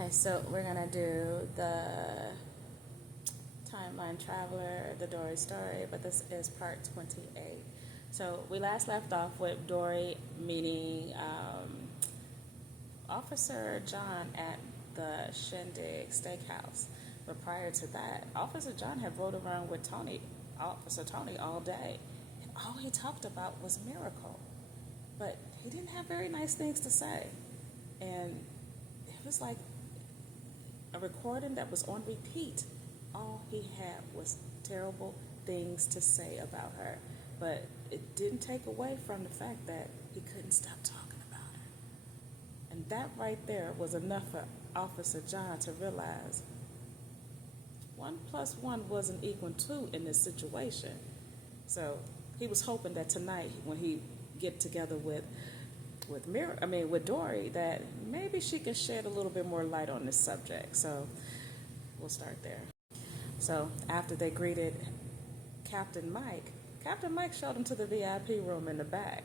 Okay, so we're gonna do the Timeline Traveler, the Dori story, but this is part 28. So we last left off with Dori meeting Officer John at the Shindig Steakhouse. But prior to that, Officer John had rode around with Officer Tony all day, and all he talked about was Miracle. But he didn't have very nice things to say. And it was like a recording that was on repeat. All he had was terrible things to say about her. But it didn't take away from the fact that he couldn't stop talking about her. And that right there was enough for Officer John to realize 1 plus 1 wasn't equal 2 in this situation. So he was hoping that tonight, when he get together with Dori, that maybe she can shed a little bit more light on this subject. So we'll start there. So after they greeted Captain Mike showed them to the VIP room in the back.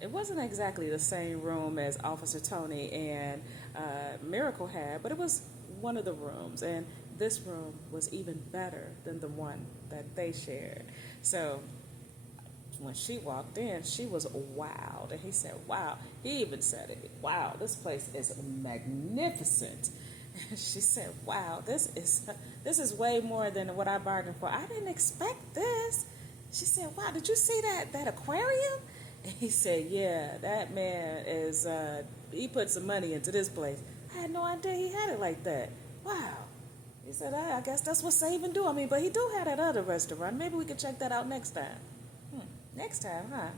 It wasn't exactly the same room as Officer Tony and Miracle had, but it was one of the rooms, and this room was even better than the one that they shared. So when she walked in, she was wowed, and he said, wow. He even said it, wow, this place is magnificent. She said, wow, this is way more than what I bargained for. I didn't expect this. She said, wow, did you see that aquarium? And he said, yeah, that man he put some money into this place. I had no idea he had it like that. Wow. He said, I guess that's what saving do. But he do have that other restaurant. Maybe we could check that out next time. Next time, huh?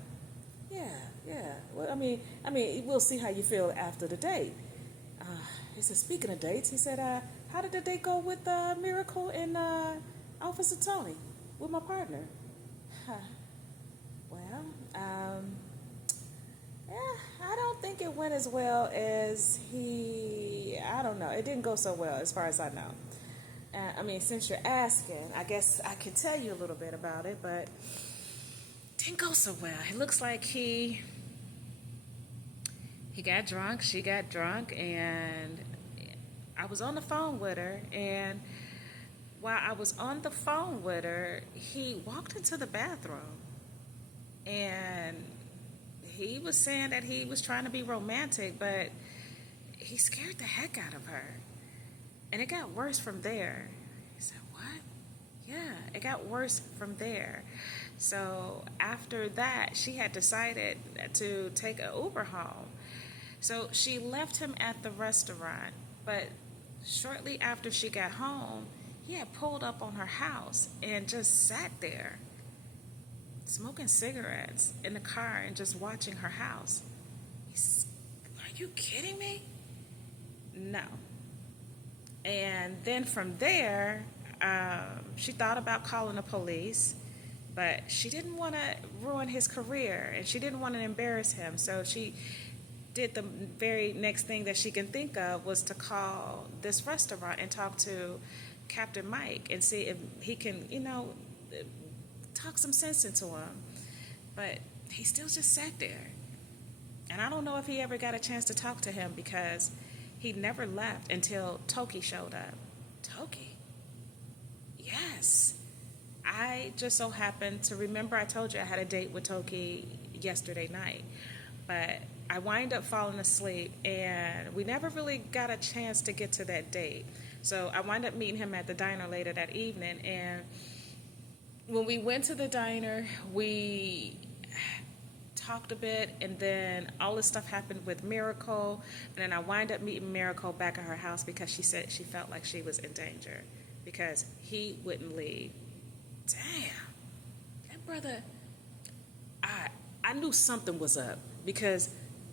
Yeah. Well, we'll see how you feel after the date. He said, speaking of dates, he said, how did the date go with Miracle and Officer Tony, with my partner? Well, I don't think it went as well as I don't know. It didn't go so well as far as I know. Since you're asking, I guess I can tell you a little bit about it, but didn't go so well. It looks like he got drunk, she got drunk, and I was on the phone with her, and while I was on the phone with her, he walked into the bathroom, and he was saying that he was trying to be romantic, but he scared the heck out of her, and it got worse from there. He said, what? Yeah, it got worse from there. So after that, she had decided to take an Uber home. So she left him at the restaurant, but shortly after she got home, he had pulled up on her house and just sat there, smoking cigarettes in the car and just watching her house. Are you kidding me? No. And then from there, she thought about calling the police, but she didn't want to ruin his career, and she didn't want to embarrass him. So she did the very next thing that she can think of was to call this restaurant and talk to Captain Mike and see if he can, talk some sense into him. But he still just sat there. And I don't know if he ever got a chance to talk to him because he never left until Toki showed up. Toki? Yes. I just so happened to remember I told you I had a date with Toki yesterday night. But I wind up falling asleep, and we never really got a chance to get to that date. So I wind up meeting him at the diner later that evening, and when we went to the diner, we talked a bit, and then all this stuff happened with Miracle, and then I wind up meeting Miracle back at her house because she said she felt like she was in danger because he wouldn't leave. Damn, that brother, I knew something was up because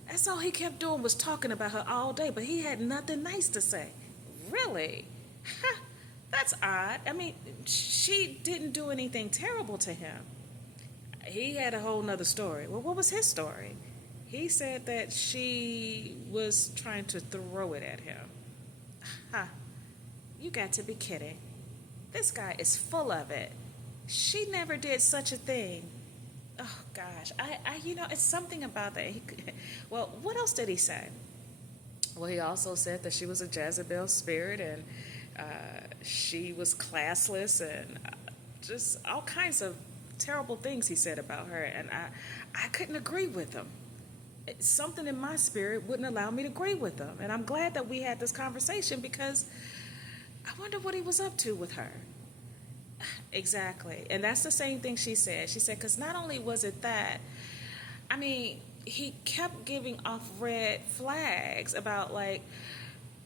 that's all he kept doing was talking about her all day, but he had nothing nice to say. Really? That's odd. She didn't do anything terrible to him. He had a whole nother story. Well, what was his story? He said that she was trying to throw it at him. You got to be kidding. This guy is full of it. She never did such a thing. Oh, gosh. It's something about that. Well, what else did he say? Well, he also said that she was a Jezebel spirit, and she was classless, and just all kinds of terrible things he said about her. And I couldn't agree with him. Something in my spirit wouldn't allow me to agree with him. And I'm glad that we had this conversation because I wonder what he was up to with her. Exactly. And that's the same thing she said. She said, because not only was it that, I mean, he kept giving off red flags about, like,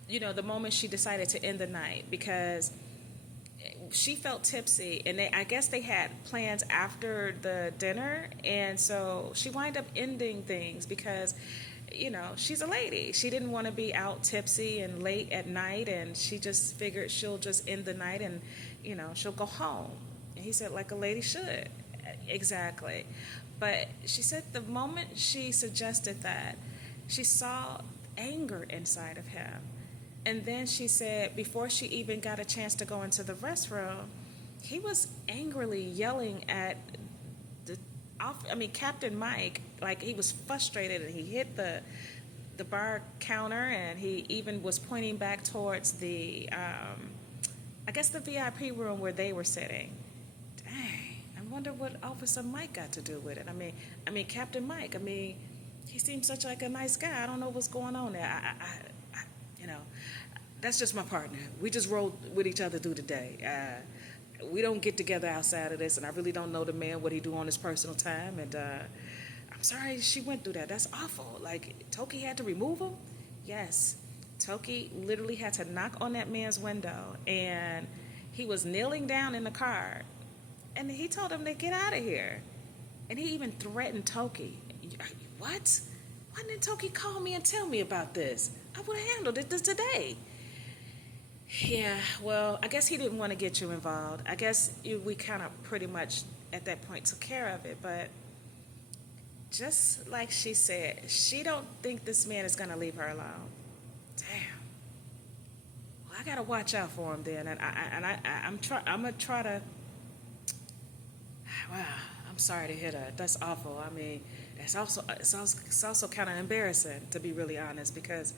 the moment she decided to end the night because she felt tipsy, and I guess they had plans after the dinner, and so she wound up ending things because she's a lady. She didn't want to be out tipsy and late at night, and she just figured she'll just end the night and she'll go home. And he said, like a lady should. Exactly. But she said the moment she suggested that, she saw anger inside of him. And then she said, before she even got a chance to go into the restroom, he was angrily yelling at Captain Mike. Like, he was frustrated, and he hit the bar counter, and he even was pointing back towards the, I guess, the VIP room where they were sitting. Dang, I wonder what Officer Mike got to do with it. I mean, Captain Mike. He seems such like a nice guy. I don't know what's going on there. That's just my partner. We just roll with each other through the day. We don't get together outside of this, and I really don't know the man, what he do on his personal time. And I'm sorry she went through that. That's awful. Like, Toki had to remove him? Yes. Toki literally had to knock on that man's window, and he was kneeling down in the car, and he told him to get out of here. And he even threatened Toki. What? Why didn't Toki call me and tell me about this? I would have handled it this today. Yeah, well, I guess he didn't want to get you involved. I guess we kind of pretty much at that point took care of it. But just like she said, she don't think this man is going to leave her alone. Damn. Well, I got to watch out for him then. I'm going to try to... Wow, I'm sorry to hear that. That's awful. It's also kind of embarrassing, to be really honest, because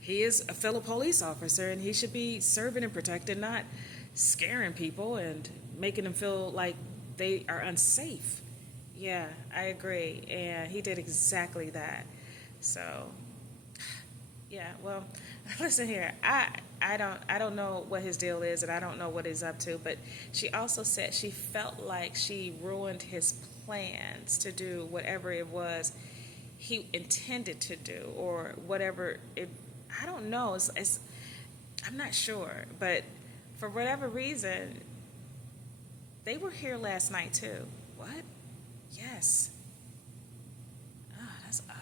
he is a fellow police officer, and he should be serving and protecting, not scaring people and making them feel like they are unsafe. Yeah, I agree, and he did exactly that. So, yeah. Well, listen here. I don't know what his deal is, and I don't know what he's up to. But she also said she felt like she ruined his plans to do whatever it was he intended to do, or whatever it. I don't know. I'm not sure, but for whatever reason, they were here last night too. What? Yes. Oh, that's odd.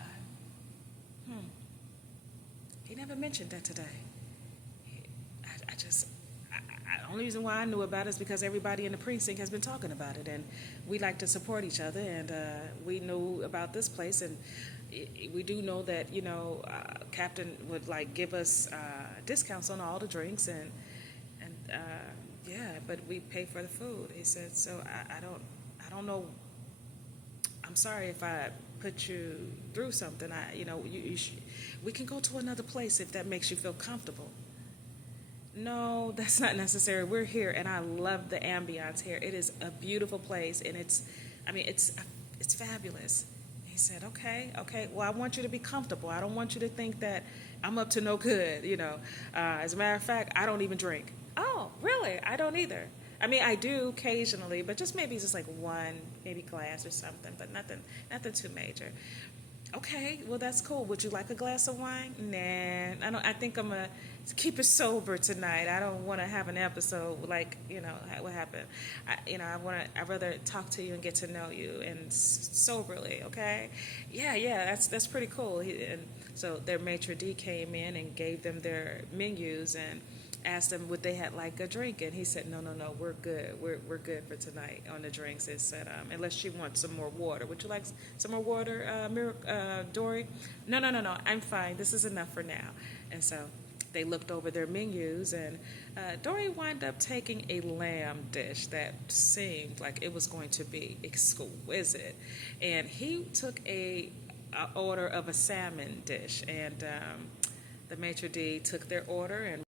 He never mentioned that today. The only reason why I knew about it is because everybody in the precinct has been talking about it, and we like to support each other, and we knew about this place, and we do know that Captain would give us discounts on all the drinks, and yeah, but we pay for the food. He said, so I don't know. I'm sorry if I put you through something. We can go to another place if that makes you feel comfortable. No, that's not necessary. We're here, and I love the ambiance here. It is a beautiful place, and it's fabulous. He said, okay, well, I want you to be comfortable. I don't want you to think that I'm up to no good, As a matter of fact, I don't even drink. Oh, really? I don't either. I do occasionally, but just like one, maybe glass or something, but nothing too major. Okay, well, that's cool. Would you like a glass of wine? Nah, I think I'm gonna keep it sober tonight. I don't want to have an episode like what happened. I'd rather talk to you and get to know you and soberly. Okay, yeah, that's pretty cool. And so their maitre d' came in and gave them their menus and asked them would they had like a drink, and he said no, we're good, we're good for tonight on the drinks. It said unless she wants some more water. Would you like some more water, Dori? No, I'm fine, this is enough for now. And so they looked over their menus, and Dori wound up taking a lamb dish that seemed like it was going to be exquisite, and he took a order of a salmon dish, and The maitre d' took their order and